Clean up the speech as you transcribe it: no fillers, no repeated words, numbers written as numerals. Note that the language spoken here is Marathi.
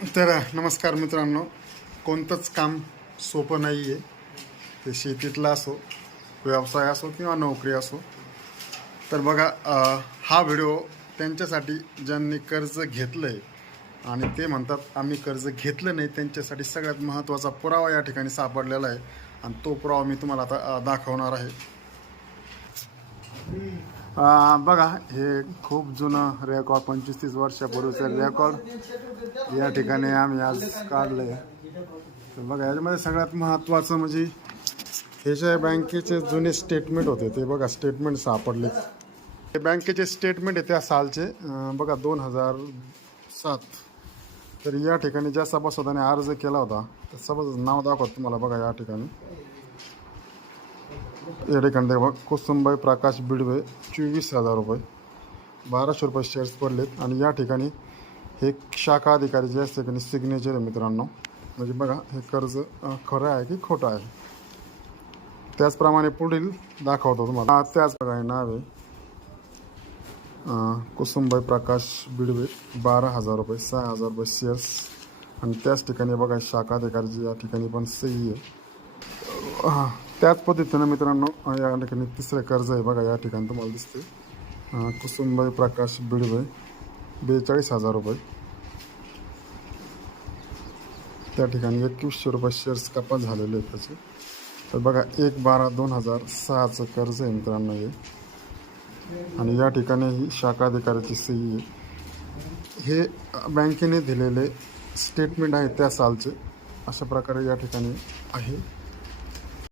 तर नमस्कार मित्रांनो, कोणतंच काम सोपं नाही आहे. ते शेतीतलं असो, व्यवसाय असो किंवा नोकरी असो. तर बघा, हा व्हिडिओ त्यांच्यासाठी ज्यांनी कर्ज घेतलं आहे आणि ते म्हणतात आम्ही कर्ज घेतलं नाही, त्यांच्यासाठी सगळ्यात महत्त्वाचा पुरावा या ठिकाणी सापडलेला आहे. आणि तो पुरावा मी तुम्हाला आता दाखवणार आहे. बघा, हे खूप जुनं रेकॉर्ड, 25-30 वर्षापूर्वीचं रेकॉर्ड या ठिकाणी आम्ही आज काढलं आहे. तर बघा, याच्यामध्ये सगळ्यात महत्त्वाचं म्हणजे हे जे बँकेचे जुने स्टेटमेंट होते ते बघा, स्टेटमेंट सापडले. हे बँकेचे स्टेटमेंट आहे त्या सालचे, बघा 2007. तर या ठिकाणी ज्या सभासदाने अर्ज केला होता तर सभासद नाव दाखवत तुम्हाला. बघा या ठिकाणी बघ, कुसुमबाई प्रकाश बिडवे, 24,000 रुपये, 1200 रुपये शेअर्स पडलेत. आणि या ठिकाणी हे शाखा अधिकारी जे असते की सिग्नेचर आहे मित्रांनो. म्हणजे बघा, हे कर्ज खरं आहे की खोटं आहे. त्याचप्रमाणे पुढील दाखवतो तुम्हाला. त्याच बघा, हे नाव आहे कुसुमबाई प्रकाश बिडवे, 12,000 रुपये, 6,000 रुपये शेअर्स. आणि त्याच ठिकाणी बघा, शाखा अधिकारीची या ठिकाणी पण सही आहे. त्याच पद्धतीनं मित्रांनो या ठिकाणी तिसरं कर्ज आहे. बघा या ठिकाणी तुम्हाला दिसते, कुसुमबाई प्रकाश बिडवे, 42,000 रुपये. त्या ठिकाणी 2100 रुपये शेअर्स कपात झालेले आहेत त्याचे. तर बघा, 1/12/2006चं कर्ज आहे मित्रांनो हे. आणि या ठिकाणी ही शाखा अधिकाऱ्याची सही आहे. हे बँकेने दिलेले स्टेटमेंट आहे त्या सालचे. अशा प्रकारे या ठिकाणी आहे.